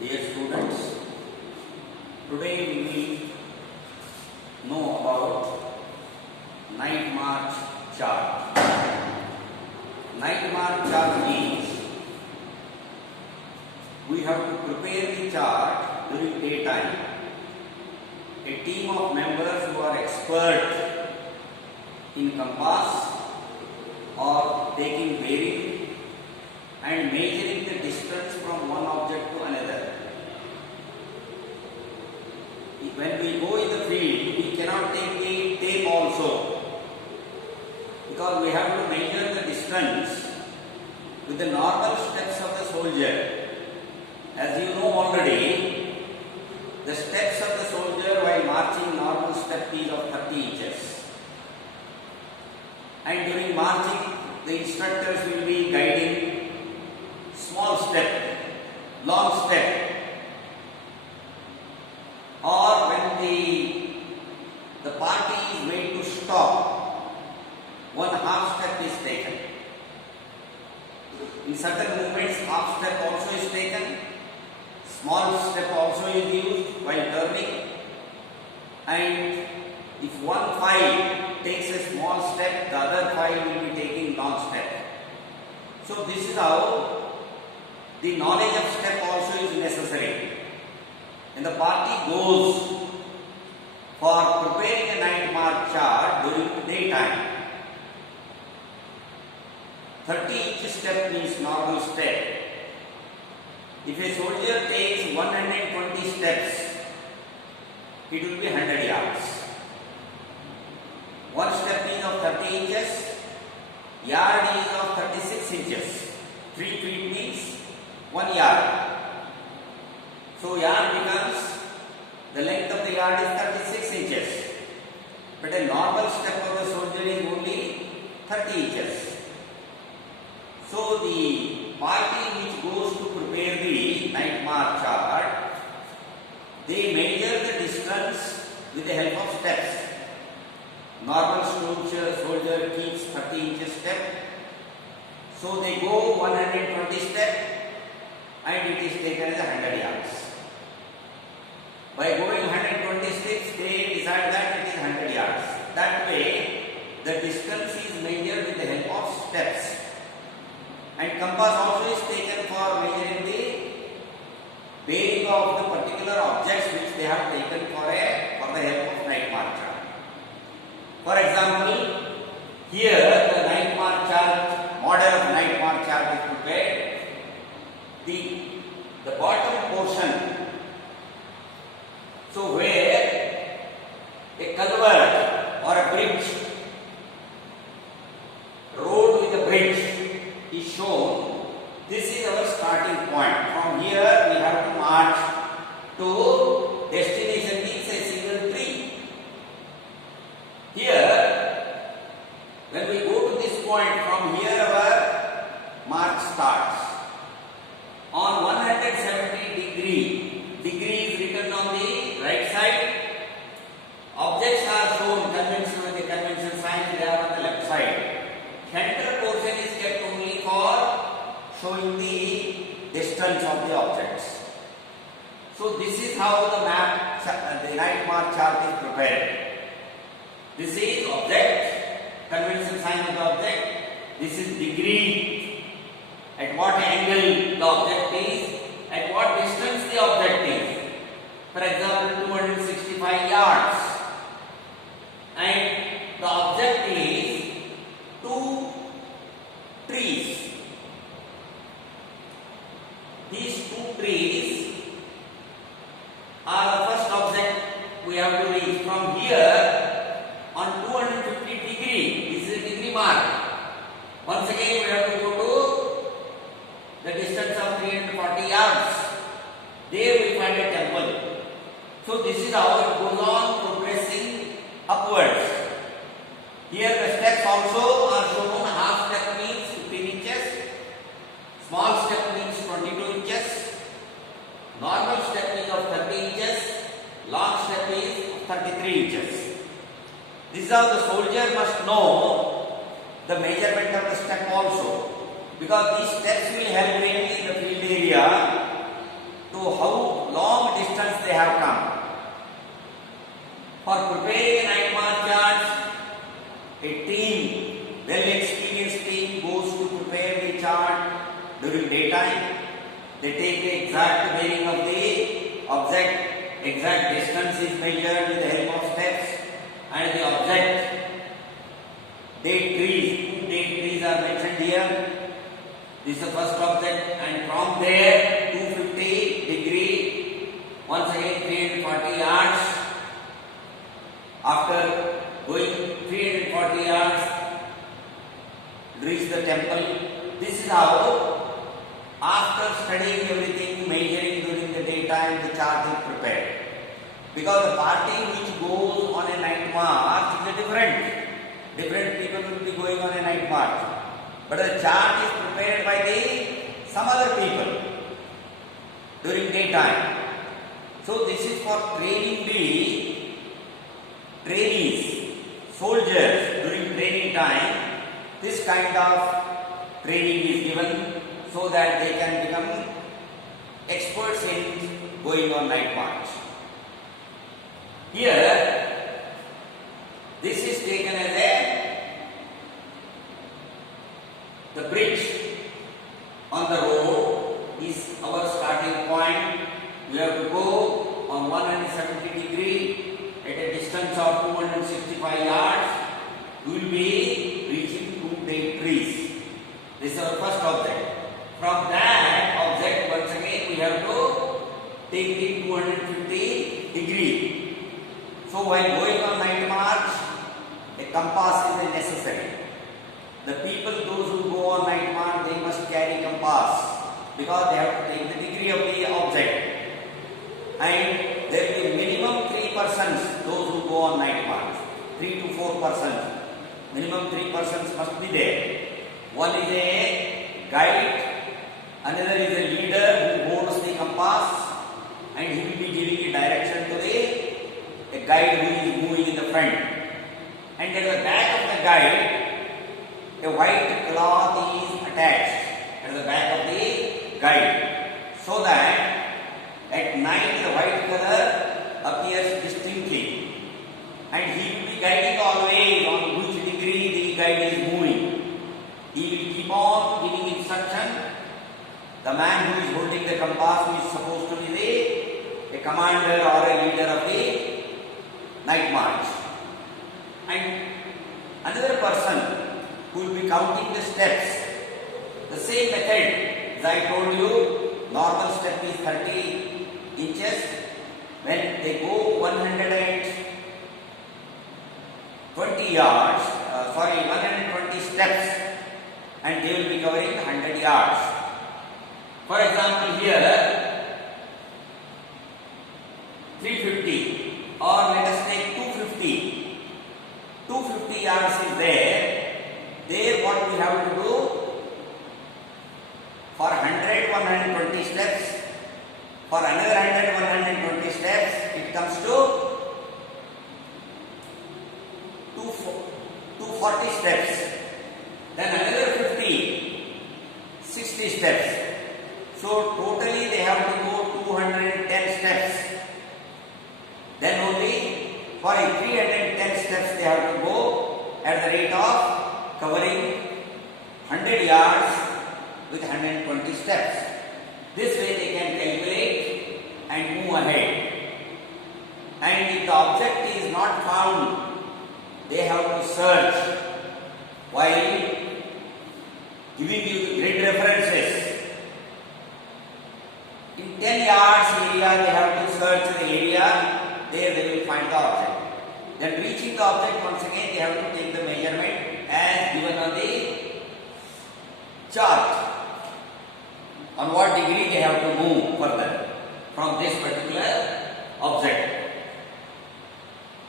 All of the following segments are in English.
Dear students, today we will know about night march chart. Night march chart means we have to prepare the chart during daytime. A team of members who are expert in compass or taking bearing and measuring the distance from one object to another. When we go in the field, we cannot take the tape also, because we have to measure the distance with the normal steps of the soldier. As you know already, the steps of the soldier while marching, normal step is of 30 inches. And during marching, the instructors will be guiding small step, long step, or when the party is made to stop, one half step is taken. In certain movements, half step also is taken, small step also is used while turning, and if one file takes a small step, the other file will be taking long step. So this is how the knowledge of step also is necessary. And the party goes for preparing a night march chart during daytime. 30-inch step means normal step. If a soldier takes 120 steps, it will be 100 yards. One step is of 30 inches, yard is of 36 inches. 3 feet means 1 yard. So yard becomes, the length of the yard is 36 inches. But a normal step of the soldier is only 30 inches. So the party which goes to prepare the night march chart, they measure the distance with the help of steps. Normal soldier keeps 30 inches step. So they go 120 step and it is taken as 100 yards. By going 120 steps, they decide that it is 100 yards. That way, the distance is measured with the help of steps. And compass also is taken for measuring the bearing of the particular objects which they have taken for the help of night march chart. For example, here the night march chart, model of night march chart is prepared. The bottom portion, so where a culvert or a bridge, road with a bridge is shown, this is our starting point. From here we have to march to destination means a single tree. Here, when we go to this point, from here our march starts. On 170 degree is written on the right side. Objects are shown convention with the convention sign, they are on the left side. Center portion is kept only for showing the distance of the objects. So this is how the map, the night march chart is prepared. This is object, convention sign of the object. This is degree, at what angle the object is, at what distance the object is. For example, 265 yards. And the object is 2 trees. These 2 trees are the first object we have to reach. From here on 250 degree, this is a degree mark. Once again we have to go to the distance of 340 yards. There we find a temple. So this is how it goes on progressing upwards. Here the steps also are shown. Half step means 15 inches. Small step means 22 inches. Normal step is of 30 inches. Long step is of 33 inches. This is how the soldier must know the measurement of the step also, because these steps will help him in the field area to So how long distance they have come. For preparing a night march chart, a team, well-experienced team goes to prepare the chart during daytime. They take the exact bearing of the object, exact distance is measured with the help of steps, and the object, date trees, 2 date trees are mentioned here. This is the first object, and from there 250 degree, once again 340 yards. After going 340 yards, reach the temple. This is how, after studying everything, measuring during the daytime, the chart is prepared. Because the party which goes on a night march is different. Different people will be going on a night march. But the chart is prepared by some other people during daytime. So this is for training the trainees, soldiers during training time. This kind of training is given so that they can become experts in going on night march. Here, this is taken as the bridge on the road is our starting point. We have to go on 170 degree at a distance of 265 yards. We will be reaching 2 date trees. This is our first object. From that object, once again we have to take the 250 degree. So while going on night march, a compass is necessary. The people, those who go on night march, they must carry compass because they have to take the degree of the object. And there will be minimum 3 persons, those who go on night march. 3 to 4 persons. Minimum 3 persons must be there. One is a guide, another is a leader who holds the compass, and he will be giving a direction to a guide who is moving in the front. And at the back of the guide, a white cloth is attached at the back of the guide, so that at night the white color appears distinctly, and he will be guiding always on which degree the guide is moving. He will keep on giving instruction. The man who is holding the compass, who is supposed to be a commander or a leader of the night march, and another person who will be counting the steps. The same method, as I told you, normal step is 30 inches. When they go 120 steps, and they will be covering 100 yards. For example, here 350, or let us take 250. 250 yards is there. There what we have to do, for 120 steps, for another 120 steps, it comes to 240 steps. Then another 60 steps. So totally they have to go 210 steps. Then only for 310 steps they have to go at the rate of covering 100 yards with 120 steps. This way they can calculate and move ahead. And if the object is not found, they have to search while giving you the grid references. In 10 yards area they have to search the area, there they will find the object. Then reaching the object, once again they have to take the measurement as given on the chart, on what degree they have to move further from this particular object,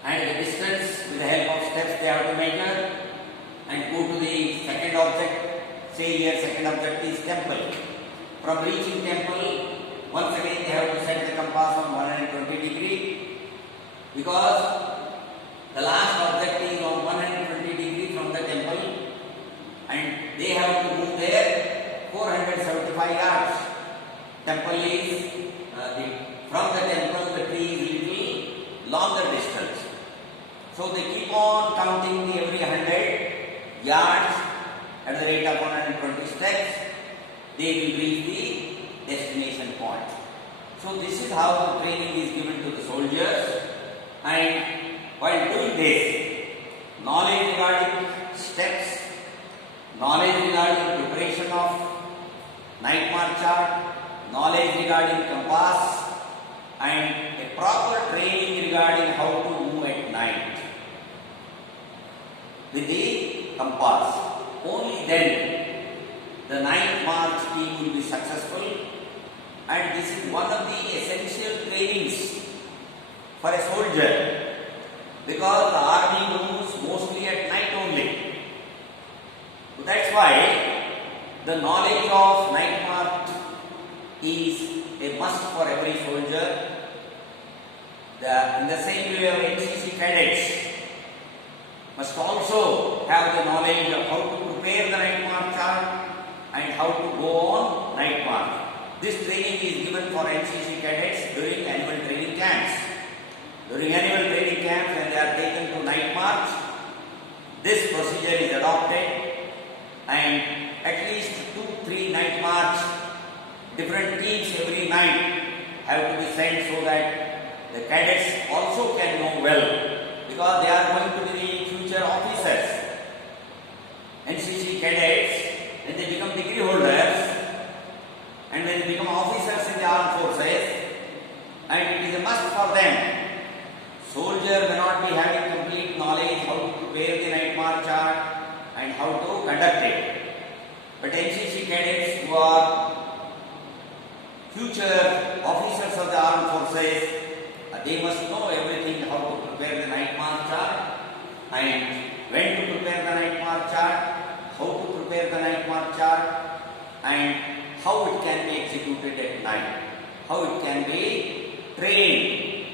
and the distance with the help of steps they have to measure and go to the second object. Say here second object is temple. From reaching temple, once again they have to set the compass on 120 degree, because the last object is on 120 degree from the temple, and they have to move there 475 yards. Temple is So they keep on counting every 100 yards at the rate of 120 steps. They will reach the destination point. So this is how the training is given to the soldiers, and while doing this, knowledge regarding steps, knowledge regarding preparation of night march chart, knowledge regarding compass, and a proper training regarding how to move at night with the compass. Only then the night march team will be successful, and this is one of the essential trainings for a soldier, because the army moves mostly at night only. So that's why the knowledge of night march is a must for every soldier. In the same way, our NCC cadets must also have the knowledge of how to prepare the night march chart and how to go on night march. This training is given for NCC cadets during annual training camps. During annual training camps, when they are taken to night march, this procedure is adopted, and at least 2-3 night march, different teams every night have to be sent so that the cadets also can know well, because they are going to be the future officers. NCC cadets, when they become degree holders and when they become officers in the armed forces, and it is a must for them. Soldier may not be having complete knowledge how to prepare the night march chart and how to conduct it. But NCC cadets who are future officers of the armed forces, they must know everything how to prepare the night march chart and when to prepare the night march chart, how to prepare the night march chart, and how it can be executed at night, how it can be trained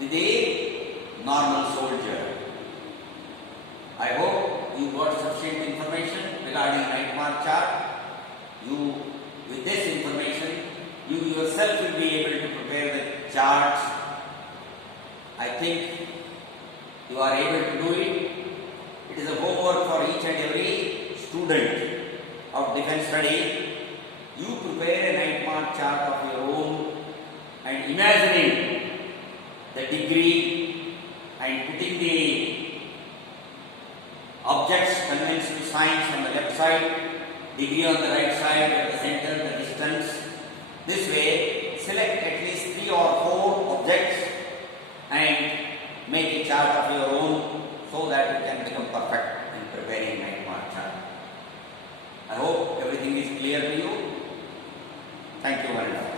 with a normal soldier. I hope you got sufficient information regarding night march chart. With this information, you yourself will be able to prepare the charts. I think you are able to do it. It is a homework for each and every student of defense study. You prepare a night march chart of your own and imagining the degree and putting the objects, conventional signs on the left side, degree on the right side, at the center, the distance. This way, select at least 3 or 4 objects and make a chart of your own so that you can become perfect in preparing night march chart. I hope everything is clear to you. Thank you very much.